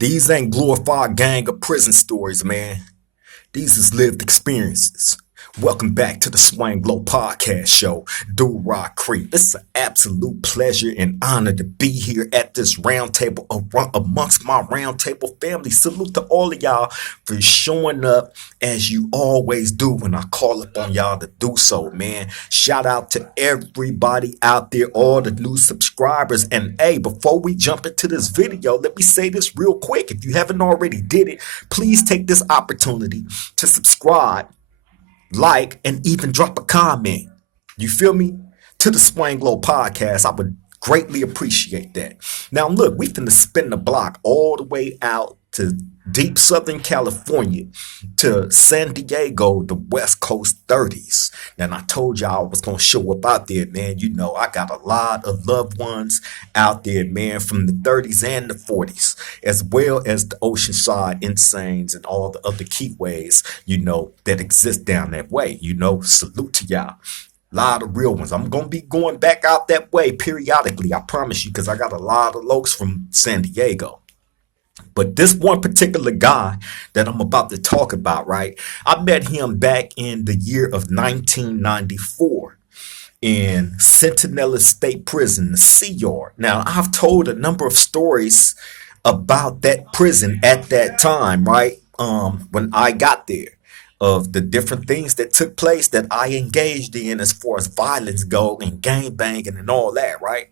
These ain't glorified gang or prison stories, man. These is lived experiences. Welcome back to the Swang Glow Podcast Show. Do Rock Crip. It's an absolute pleasure and honor to be here at this roundtable amongst my roundtable family. Salute to all of y'all for showing up as you always do when I call upon y'all to do so, man. Shout out to everybody out there, all the new subscribers. And hey, before we jump into this video, let me say this real quick. If you haven't already did it, please take this opportunity to subscribe, like, and even drop a comment. You feel me? To the Swang Glow Podcast. I would greatly appreciate that. Now, look, we finna spin the block all the way out to deep Southern California to San Diego, the West Coast 30s. Now, I told y'all I was going to show up out there, man. You know, I got a lot of loved ones out there, man, from the 30s and the 40s, as well as the Oceanside Insanes and all the other keyways, you know, that exist down that way. You know, salute to y'all. A lot of real ones. I'm going to be going back out that way periodically, I promise you, because I got a lot of lokes from San Diego. But this one particular guy that I'm about to talk about, right? I met him back in the year of 1994 in Centinela State Prison, the Sea Yard. Now, I've told a number of stories about that prison at that time, right? When I got there, of the different things that took place that I engaged in as far as violence go and gang banging and all that, right?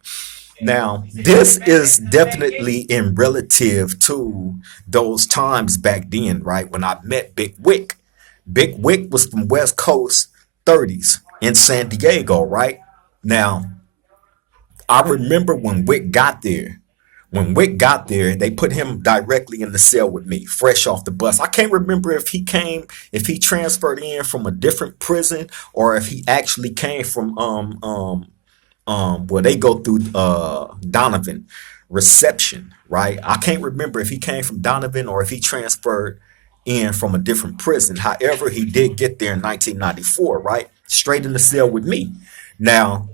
Now, this is definitely in relative to those times back then, right? When I met Big Wicc. Big Wicc was from West Coast 30s in San Diego, right? Now, I remember when Wicc got there. When Wicc got there, they put him directly in the cell with me, fresh off the bus. I can't remember if he transferred in from a different prison or if he actually came from where they go through Donovan reception, right? I can't remember if he came from Donovan or if he transferred in from a different prison. However, he did get there in 1994, right? Straight in the cell with me. Now,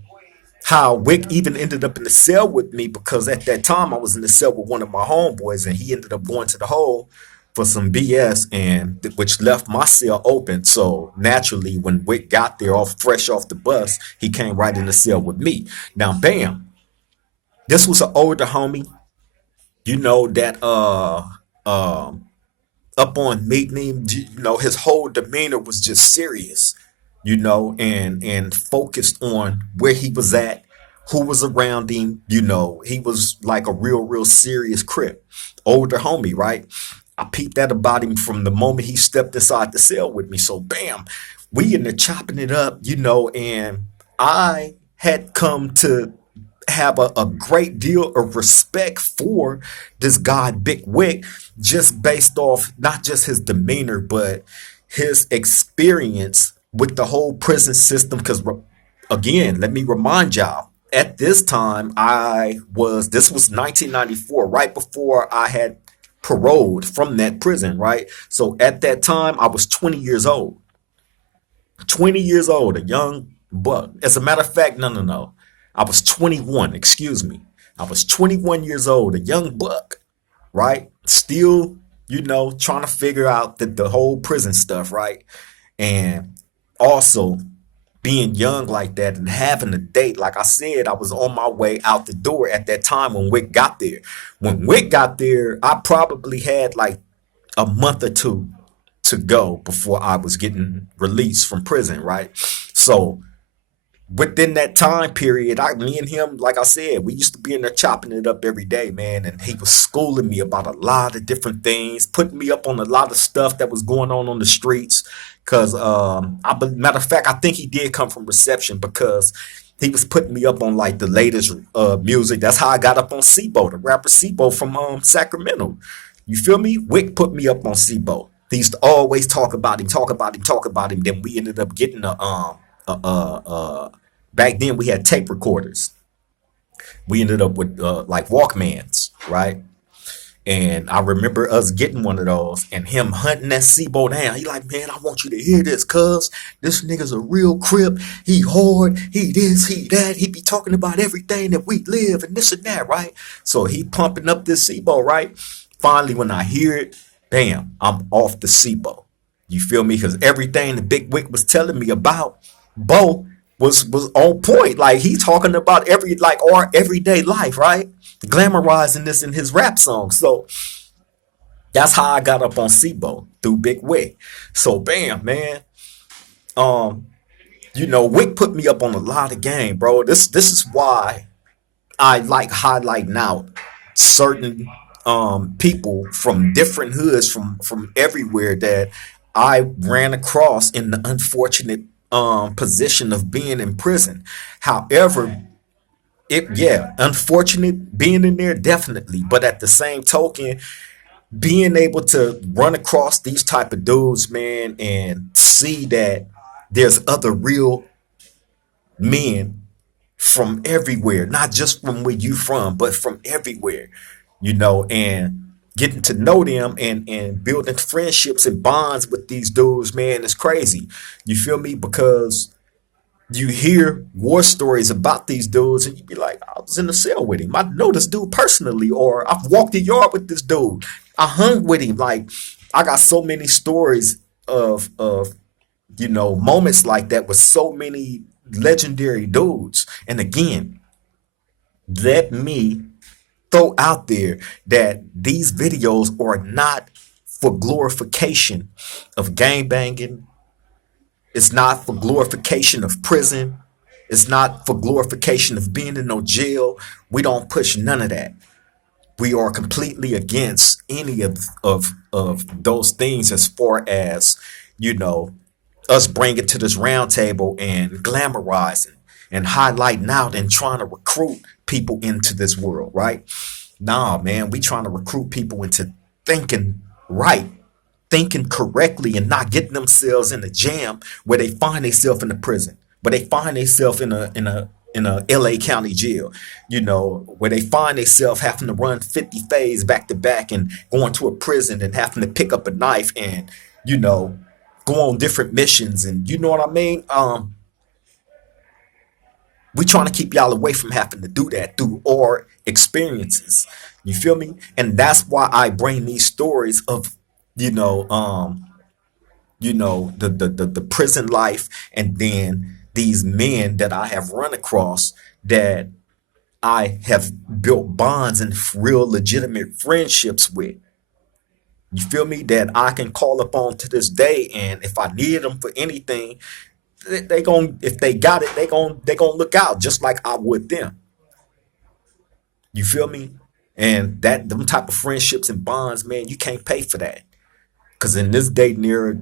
how Wicc even ended up in the cell with me, because at that time I was in the cell with one of my homeboys and he ended up going to the hole for some BS, and which left my cell open. So naturally, when Wicc got there all fresh off the bus, he came right in the cell with me. Now, bam, this was an older homie, you know, that up on meeting, you know, his whole demeanor was just serious, you know, and focused on where he was at, who was around him. You know, he was like a real serious Crip, older homie, right? I peeped that about him from the moment he stepped inside the cell with me. So bam, we in there chopping it up, you know, and I had come to have a great deal of respect for this guy, Big Wicc, just based off not just his demeanor, but his experience with the whole prison system. Because again, let me remind y'all, at this time, this was 1994, right before I had paroled from that prison, right? So at that time, I was 20 years old. 20 years old, a young buck. As a matter of fact, no. I was 21, excuse me. I was 21 years old, a young buck, right? Still, you know, trying to figure out the whole prison stuff, right? And also being young like that and having a date. Like I said, I was on my way out the door at that time when Wicc got there. When Wicc got there, I probably had like a month or two to go before I was getting released from prison, right? So within that time period, me and him, like I said, we used to be in there chopping it up every day, man. And he was schooling me about a lot of different things, putting me up on a lot of stuff that was going on the streets. Because, matter of fact, I think he did come from reception, because he was putting me up on like the latest music. That's how I got up on Sibo, the rapper Sibo from Sacramento. You feel me? Wicc put me up on Sibo. He used to always talk about him, talk about him, talk about him. Then we ended up getting back then we had tape recorders. We ended up with like Walkmans, right? And I remember us getting one of those and him hunting that Sibo down. He like, man, I want you to hear this, cuz this nigga's a real Crip. He hard, he this, he that. He be talking about everything that we live and this and that, right? So he pumping up this Sibo, right? finally, when I hear it, bam, I'm off the SIBO. You feel me? Because everything the Big Wick was telling me about Bo was on point. Like he talking about our everyday life, right? Glamorizing this in his rap song. So that's how I got up on SIBO through Big Wick. So bam, man. Um, Wick put me up on a lot of game, bro. This is why I like highlighting out certain people from different hoods from everywhere that I ran across in the unfortunate position of being in prison. However, unfortunate being in there definitely, but at the same token, being able to run across these type of dudes, man, and see that there's other real men from everywhere, not just from where you from, but from everywhere, and getting to know them and building friendships and bonds with these dudes, man, is crazy. You feel me? Because you hear war stories about these dudes and you be like, I was in the cell with him. I know this dude personally, or I've walked the yard with this dude. I hung with him. Like, I got so many stories of moments like that with so many legendary dudes. And again, let me throw out there that these videos are not for glorification of gang banging. It's not for glorification of prison. It's not for glorification of being in no jail. We don't push none of that. We are completely against any of those things as far as, us bringing to this round table and glamorizing and highlighting out and trying to recruit people into this world, right? Nah, man, we trying to recruit people into thinking right, thinking correctly, and not getting themselves in a jam where they find themselves in the prison, where they find themselves in a LA County jail, where they find themselves having to run 50 phase back to back and going to a prison and having to pick up a knife and, go on different missions. And you know what I mean? We trying to keep y'all away from having to do that through our experiences. You feel me? And that's why I bring these stories of, the prison life, and then these men that I have run across that I have built bonds and real legitimate friendships with. You feel me? That I can call upon to this day, and if I need them for anything, they gon' if they got it, they gon' look out just like I would them. You feel me? And that them type of friendships and bonds, man, you can't pay for that. Cause in this dating era,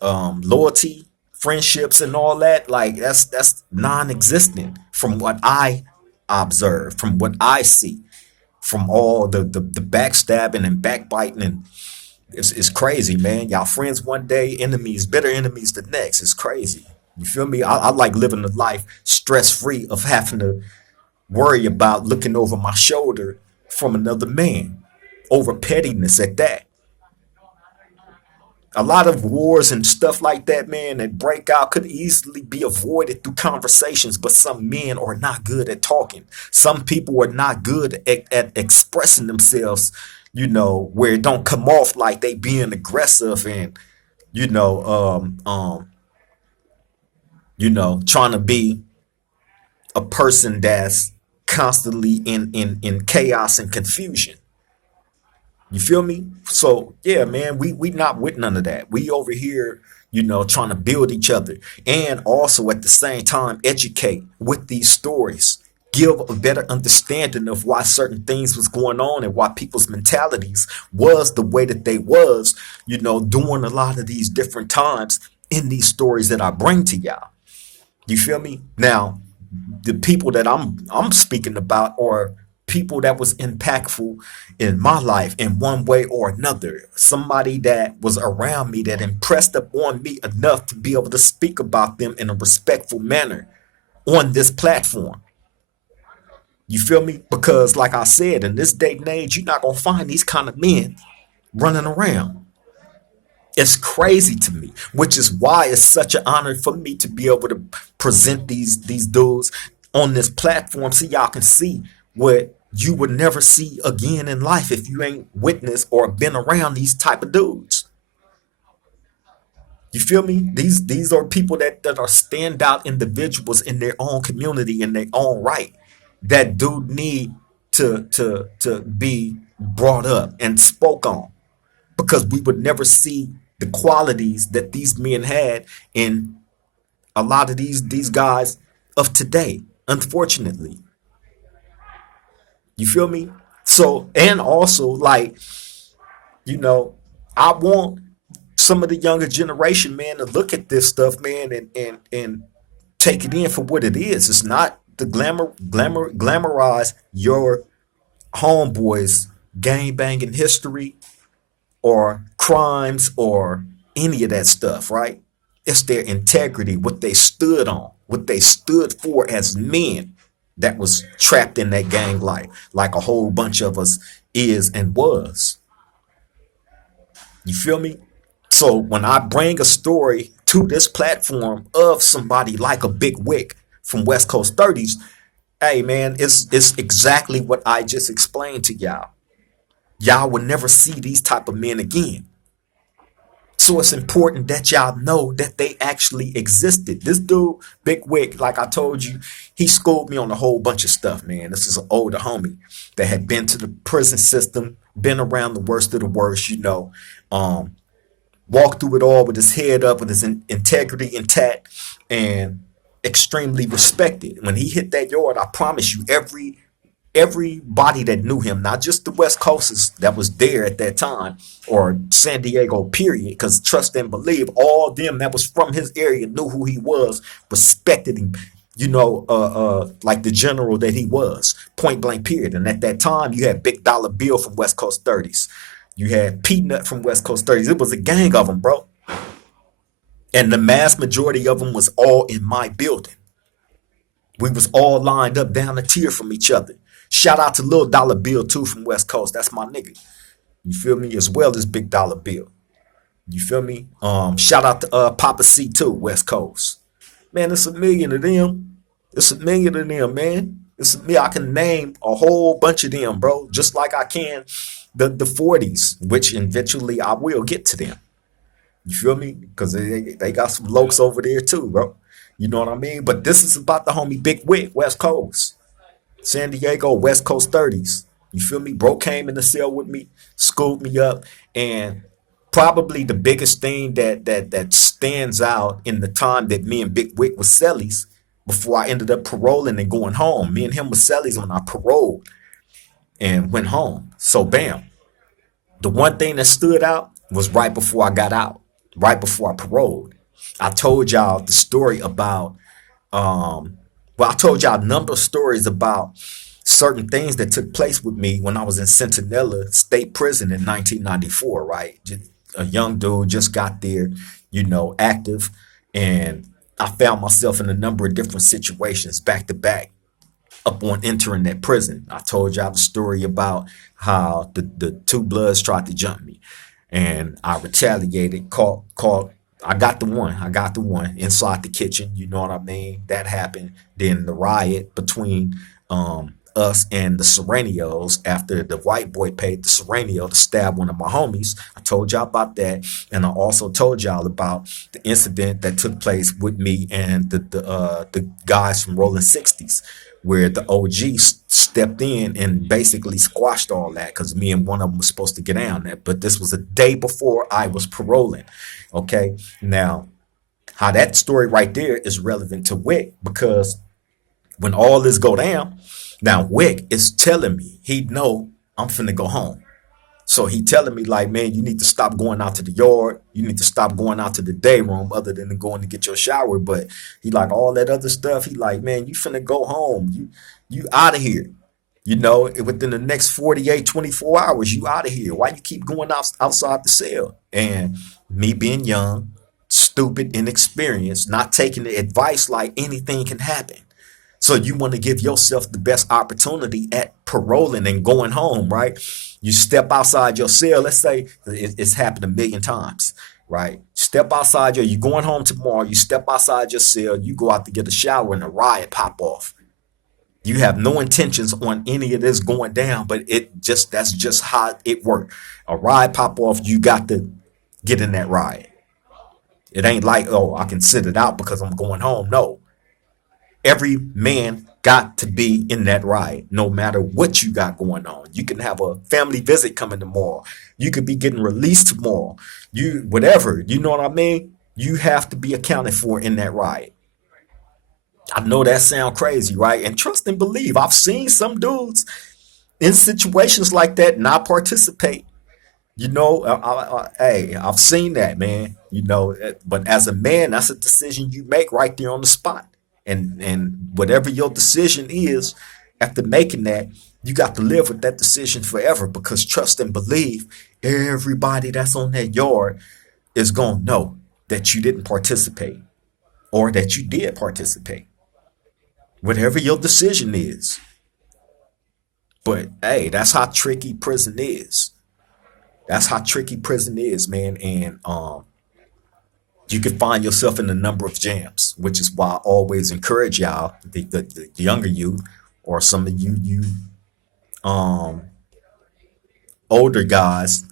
loyalty, friendships, and all that, like that's non-existent from what I observe, from what I see, from all the backstabbing and backbiting, and it's crazy, man. Y'all friends one day, enemies, bitter enemies the next. It's crazy. You feel me? I like living a life stress free of having to worry about looking over my shoulder from another man, over pettiness at that. A lot of wars and stuff like that, man, that break out could easily be avoided through conversations, but some men are not good at talking. Some people are not good at expressing themselves, where it don't come off like they being aggressive and, you know, trying to be a person that's constantly in chaos and confusion. You feel me? So yeah, man, we not with none of that. We over here, trying to build each other and also at the same time educate with these stories, give a better understanding of why certain things was going on and why people's mentalities was the way that they was, during a lot of these different times in these stories that I bring to y'all. You feel me? Now, the people that I'm speaking about are people that was impactful in my life in one way or another. Somebody that was around me that impressed upon me enough to be able to speak about them in a respectful manner on this platform. You feel me? Because like I said, in this day and age, you're not gonna find these kind of men running around. It's crazy to me, which is why it's such an honor for me to be able to present these dudes on this platform so y'all can see what you would never see again in life if you ain't witnessed or been around these type of dudes. You feel me? These are people that are standout individuals in their own community in their own right that do need to be brought up and spoke on because we would never see the qualities that these men had in a lot of these guys of today, unfortunately. You feel me? So, and also, like, you know, I want some of the younger generation, man, to look at this stuff, man, and take it in for what it is. It's not the glamorize your homeboys gang banging history or crimes or any of that stuff, right? It's their integrity, what they stood on, what they stood for as men that was trapped in that gang life, like a whole bunch of us is and was. You feel me? So when I bring a story to this platform of somebody like a Big Wicc from West Coast 30's, hey man, it's exactly what I just explained to y'all. Y'all will never see these type of men again. So it's important that y'all know that they actually existed. This dude, Big Wicc, like I told you, he schooled me on a whole bunch of stuff, man. This is an older homie that had been to the prison system, been around the worst of the worst, walked through it all with his head up, with his integrity intact, and extremely respected. When he hit that yard, I promise you, everybody that knew him, not just the West Coasters that was there at that time, or San Diego, period, because trust and believe, all them that was from his area knew who he was, respected him, like the general that he was, point blank, period. And at that time, you had Big Dollar Bill from West Coast 30's. You had Peanut from West Coast 30's. It was a gang of them, bro. And the mass majority of them was all in my building. We was all lined up down a tier from each other. Shout out to Lil Dollar Bill too from West Coast. That's my nigga. You feel me? As well as Big Dollar Bill. You feel me? Shout out to Papa C too, West Coast. Man, it's a million of them. It's a million of them, man. It's me. I can name a whole bunch of them, bro. Just like I can the 40's, which eventually I will get to them. You feel me? Because they got some lokes over there too, bro. You know what I mean? But this is about the homie Big Wicc, West Coast. San Diego, West Coast 30's. You feel me? Bro came in the cell with me, schooled me up, and probably the biggest thing that stands out in the time that me and Big Wicc was cellies before I ended up paroling and going home. Me and him was cellies when I paroled and went home. So bam. The one thing that stood out was right before I got out, right before I paroled. I told y'all the story about I told y'all a number of stories about certain things that took place with me when I was in Centinela State Prison in 1994, right? A young dude just got there, active, and I found myself in a number of different situations back to back upon entering that prison. I told y'all the story about how the two bloods tried to jump me, and I retaliated, caught. I got the one inside the kitchen. You know what I mean? That happened. Then the riot between us and the Serenios after the white boy paid the Serenio to stab one of my homies. I told y'all about that. And I also told y'all about the incident that took place with me and the guys from Rolling 60's, where the OG stepped in and basically squashed all that because me and one of them was supposed to get down there. But this was a day before I was paroling. Okay, now how that story right there is relevant to Wicc, because when all this go down, now Wicc is telling me he know I'm finna go home. So he telling me like, man, you need to stop going out to the yard. You need to stop going out to the day room other than going to get your shower. But he like all that other stuff. He like, man, you finna go home. You out of here. Within the next 48, 24 hours, you out of here. Why you keep going outside the cell? And me being young, stupid, inexperienced, not taking the advice like anything can happen. So you want to give yourself the best opportunity at paroling and going home, right? You step outside your cell. Let's say it's happened a million times, right? Step outside you're going home tomorrow. You step outside your cell. You go out to get a shower and a riot pop off. You have no intentions on any of this going down, but that's just how it worked. A ride pop off, you got to get in that ride. It ain't like, oh, I can sit it out because I'm going home. No, every man got to be in that ride, no matter what you got going on. You can have a family visit coming tomorrow. You could be getting released tomorrow. You whatever, you know what I mean? You have to be accounted for in that ride. I know that sound crazy, right? And trust and believe. I've seen some dudes in situations like that not participate. Hey, I've seen that, man. But as a man, that's a decision you make right there on the spot. And whatever your decision is, after making that, you got to live with that decision forever. Because trust and believe, everybody that's on that yard is gonna know that you didn't participate or that you did participate. Whatever your decision is. But hey, that's how tricky prison is. That's how tricky prison is, man. And you can find yourself in a number of jams, which is why I always encourage y'all, the younger you, or some of you um older guys,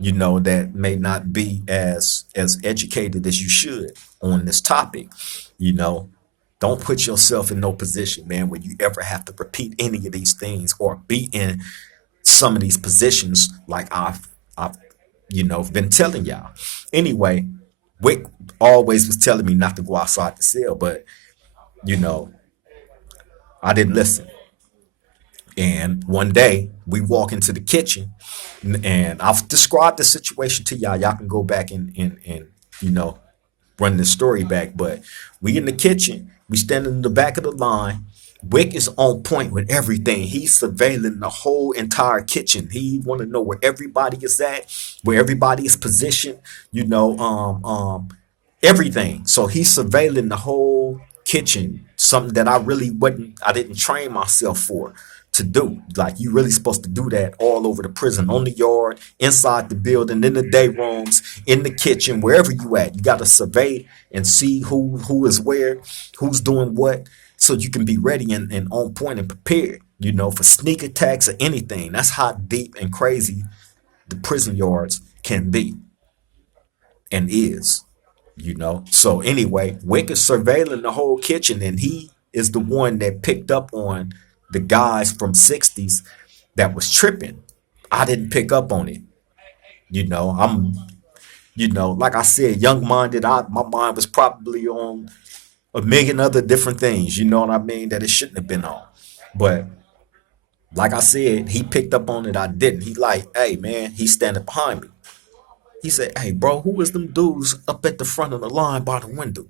that may not be as educated as you should on this topic. You know, don't put yourself in no position, man, where you ever have to repeat any of these things or be in some of these positions like I've been telling y'all. Anyway, Wick always was telling me not to go outside the cell, but you know, I didn't listen. And one day we walk into the kitchen, and I've described the situation to y'all. Y'all can go back and you know run the story back. But we in the kitchen, we standing in the back of the line. Wick is on point with everything. He's surveilling the whole entire kitchen. He want to know where everybody is at, where everybody is positioned. Everything. So he's surveilling the whole kitchen. Something that I didn't train myself for to do. Like, you really supposed to do that all over the prison, on the yard, inside the building, in the day rooms, in the kitchen, wherever you at. You got to survey and see who is where, who's doing what, so you can be ready and on point and prepared, for sneak attacks or anything. That's how deep and crazy the prison yards can be and is. So anyway, Wick is surveilling the whole kitchen, and he is the one that picked up on the guys from 60's that was tripping. I didn't pick up on it. I'm like I said, young minded. My mind was probably on a million other different things, you know what I mean, that it shouldn't have been on. But like I said, he picked up on it. I didn't. He like, hey man, he's standing behind me. He said, hey bro, who is them dudes up at the front of the line by the window?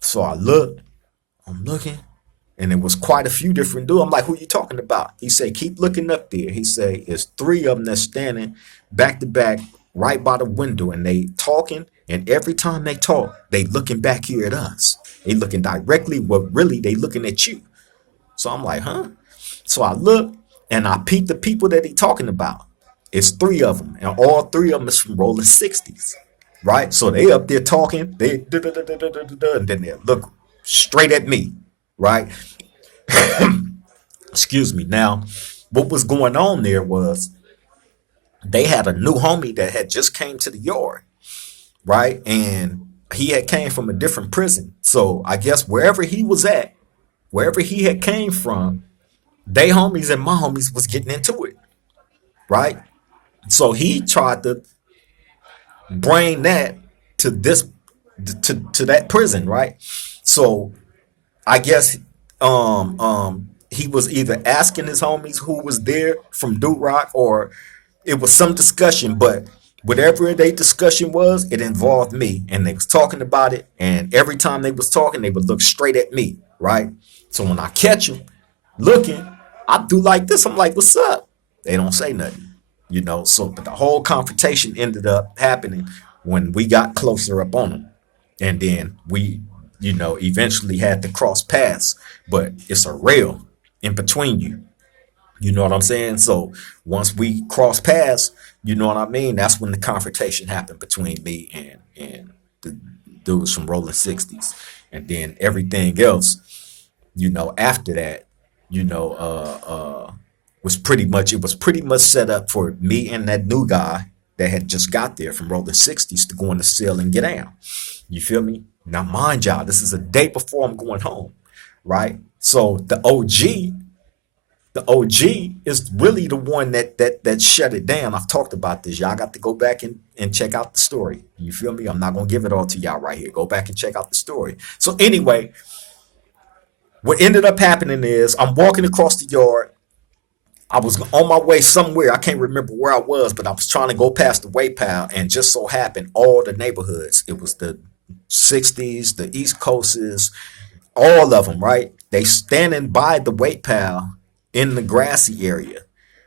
So I'm looking, and it was quite a few different dudes. I'm like, who you talking about? He said, keep looking up there. He said, it's three of them that's standing back to back right by the window, and they talking. And every time they talk, they looking back here at us. They looking directly, but really they looking at you. So I'm like, huh? So I look, and I peep the people that he talking about. It's three of them, and all three of them is from rolling 60's, right? So they up there talking, and then they look straight at me, right? Excuse me. Now, what was going on there was they had a new homie that had just came to the yard, right? And he had came from a different prison. So I guess wherever he was at, wherever he had came from, they homies and my homies was getting into it, right? So he tried to bring that to this to that prison, right? So I guess he was either asking his homies who was there from Do Rock, or it was some discussion, but whatever their discussion was, it involved me, and they was talking about it, and every time they was talking, they would look straight at me, right? So when I catch them looking, I do like this. I'm like, what's up? They don't say nothing, so but the whole confrontation ended up happening when we got closer up on them, and then we eventually had to cross paths, but it's a rail in between you. You know what I'm saying? So once we cross paths, you know what I mean? That's when the confrontation happened between me and the dudes from Rolling 60's. And then everything else, After that, you know, it was pretty much set up for me and that new guy that had just got there from rolling 60s to go in the cell and get down. You feel me? Now, mind y'all, this is a day before I'm going home, right? So the OG is really the one that shut it down. I've talked about this. Y'all got to go back and check out the story. You feel me? I'm not gonna give it all to y'all right here. Go back and check out the story. So anyway, what ended up happening is I'm walking across the yard. I was on my way somewhere. I can't remember where I was, but I was trying to go past the way pal, and just so happened all the neighborhoods. It was the 60s, the East Coasts, all of them, right? They standing by the weight pal in the grassy area,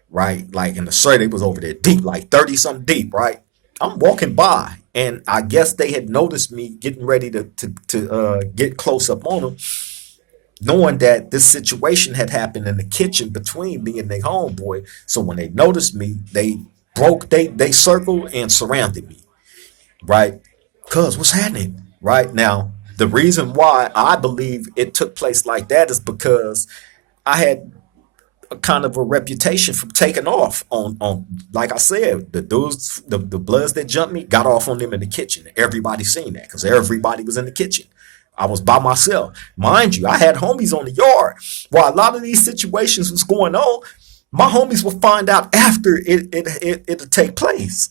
right? Like in the survey, it was over there deep, like 30 something deep, right? I'm walking by, and I guess they had noticed me getting ready to get close up on them, knowing that this situation had happened in the kitchen between me and their homeboy. So when they noticed me, they circled and surrounded me, right? Cuz what's happening? Right now, the reason why I believe it took place like that is because I had a kind of a reputation for taking off on like I said, the dudes, the bloods that jumped me got off on them in the kitchen. Everybody seen that because everybody was in the kitchen. I was by myself. Mind you, I had homies on the yard. While a lot of these situations was going on, my homies will find out after it'll take place.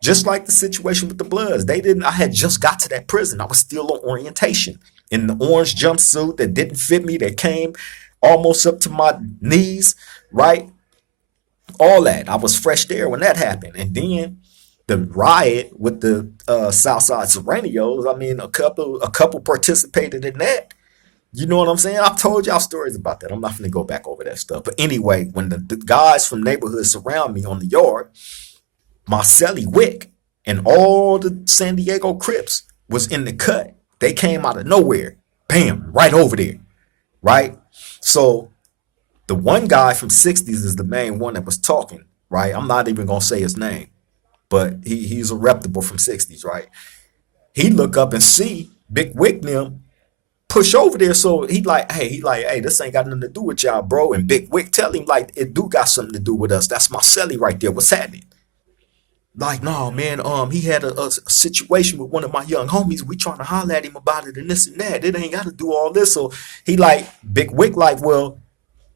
Just like the situation with the Bloods. They didn't, I had just got to that prison. I was still on orientation in the orange jumpsuit that didn't fit me, that came almost up to my knees, right? All that. I was fresh there when that happened. And then the riot with the Southside Serenios, I mean, a couple participated in that. You know what I'm saying? I've told y'all stories about that. I'm not going to go back over that stuff. But anyway, when the guys from neighborhoods surround me on the yard, my celly Wicc and all the San Diego Crips was in the cut. They came out of nowhere. Bam, right over there. Right? So the one guy from 60s is the main one that was talking, right? I'm not even going to say his name, but he's a reputable from 60s, right? He look up and see Big Wicc them push over there. So hey, this ain't got nothing to do with y'all, bro. And Big Wicc tell him, like, it do got something to do with us. That's my celly right there. What's happening? Like, no, man, he had a situation with one of my young homies. We trying to holler at him about it and this and that. It ain't got to do all this. So he like, Big Wicc like, well,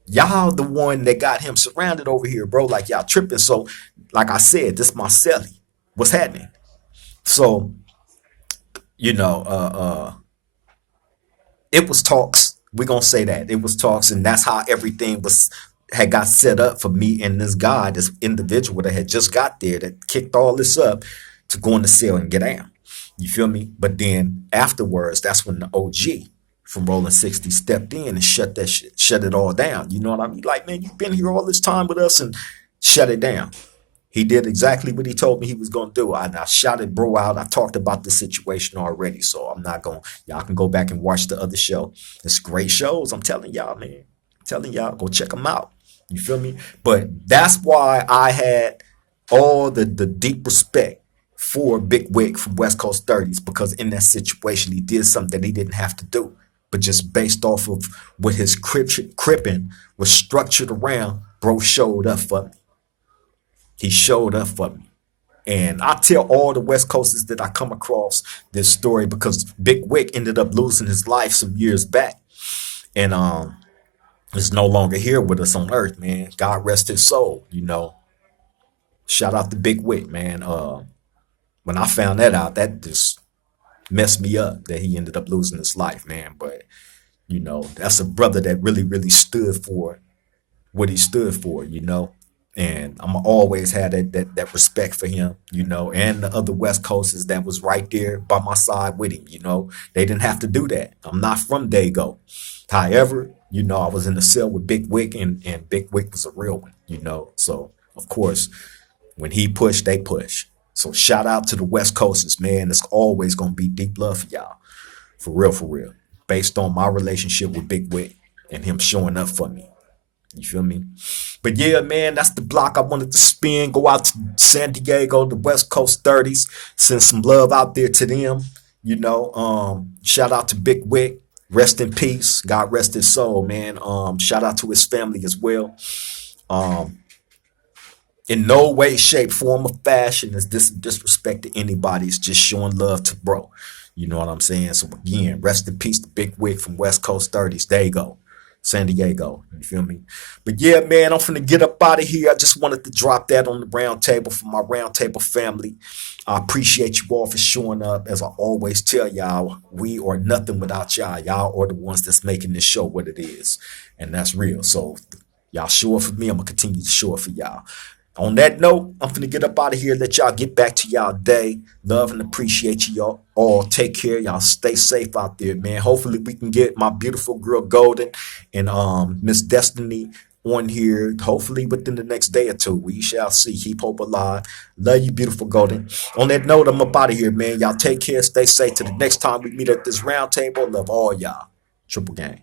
y'all the one that got him surrounded over here, bro. Like, y'all tripping. So, like I said, this my celly. What's happening? So, you know, it was talks. We're gonna say that. It was talks, and that's how everything had got set up for me and this guy, this individual that had just got there that kicked all this up to go in the cell and get down. You feel me? But then afterwards, that's when the OG from Rolling 60 stepped in and shut it all down. You know what I mean? Like, man, you've been here all this time with us, and shut it down. He did exactly what he told me he was going to do. I shouted bro out. I talked about the situation already, so I'm not going to. Y'all can go back and watch the other show. It's great shows. I'm telling y'all, man. I'm telling y'all, go check them out. You feel me? But that's why I had all the deep respect for Big Wicc from West Coast 30s, because in that situation, he did something that he didn't have to do. But just based off of what his cripping was structured around, bro showed up for me. He showed up for me. And I tell all the West Coasters that I come across this story because Big Wicc ended up losing his life some years back. And is no longer here with us on earth, man. God rest his soul, you know. Shout out to Big Wicc, man. When I found that out, that just messed me up that he ended up losing his life, man. But, you know, that's a brother that really, really stood for what he stood for, you know. And I'm always had that respect for him, you know, and the other West Coasters that was right there by my side with him, you know. They didn't have to do that. I'm not from Dago. However, you know, I was in the cell with Big Wicc, and Big Wicc was a real one, you know. So, of course, when he pushed, they push. So shout out to the West Coasters, man. It's always going to be deep love for y'all. For real, for real. Based on my relationship with Big Wicc and him showing up for me. You feel me? But yeah, man, that's the block I wanted to spin. Go out to San Diego, the West Coast 30s. Send some love out there to them. You know, shout out to Big Wicc. Rest in peace. God rest his soul, man. Shout out to his family as well. Um, in no way, shape, form, or fashion is this disrespect to anybody. It's just showing love to bro. You know what I'm saying? So again, rest in peace to Big Wicc from West Coast 30's. There you go. San Diego. You feel me? But yeah, man, I'm finna get up out of here. I just wanted to drop that on the round table for my round table family. I appreciate you all for showing up. As I always tell y'all, we are nothing without y'all. Y'all are the ones that's making this show what it is. And that's real. So y'all show up for me. I'm gonna continue to show up for y'all. On that note, I'm finna get up out of here. Let y'all get back to y'all day. Love and appreciate you all. Take care. Y'all stay safe out there, man. Hopefully we can get my beautiful girl Golden and Miss Destiny on here. Hopefully within the next day or two. We shall see. Keep hope alive. Love you, beautiful Golden. On that note, I'm up out of here, man. Y'all take care. Stay safe. Till the next time we meet at this round table. Love all y'all. Triple gang.